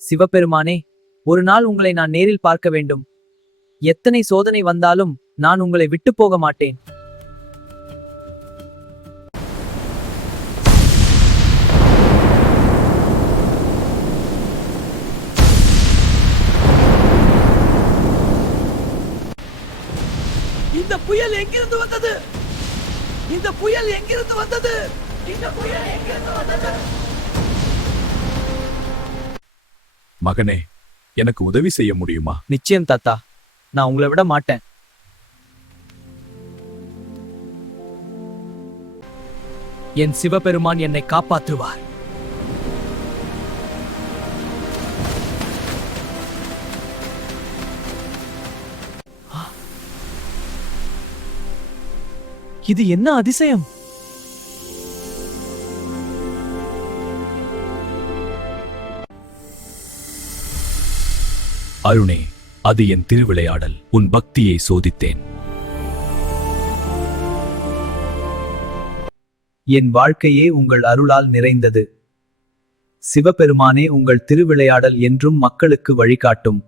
சிவபெருமானே, ஒரு நாள் உங்களை நான் நேரில் பார்க்க வேண்டும். எத்தனை சோதனை வந்தாலும் நான் உங்களை விட்டுப் போக மாட்டேன். இந்த புயல் எங்கிருந்து வந்தது? இந்த புயல் எங்கிருந்து வந்தது? இந்த புயல் எங்கிருந்து வந்தது? மகனே, எனக்கு உதவி செய்ய முடியுமா? நிச்சயம் தாத்தா, நான் உங்களை விட மாட்டேன். என் சிவபெருமான் என்னை காப்பாற்றுவார். இது என்ன அதிசயம்? அருணே, அது என் திருவிளையாடல். உன் பக்தியை சோதித்தேன். என் வாழ்க்கையே உங்கள் அருளால் நிறைந்தது. சிவபெருமானே, உங்கள் திருவிளையாடல் என்றும் மக்களுக்கு வழிகாட்டும்.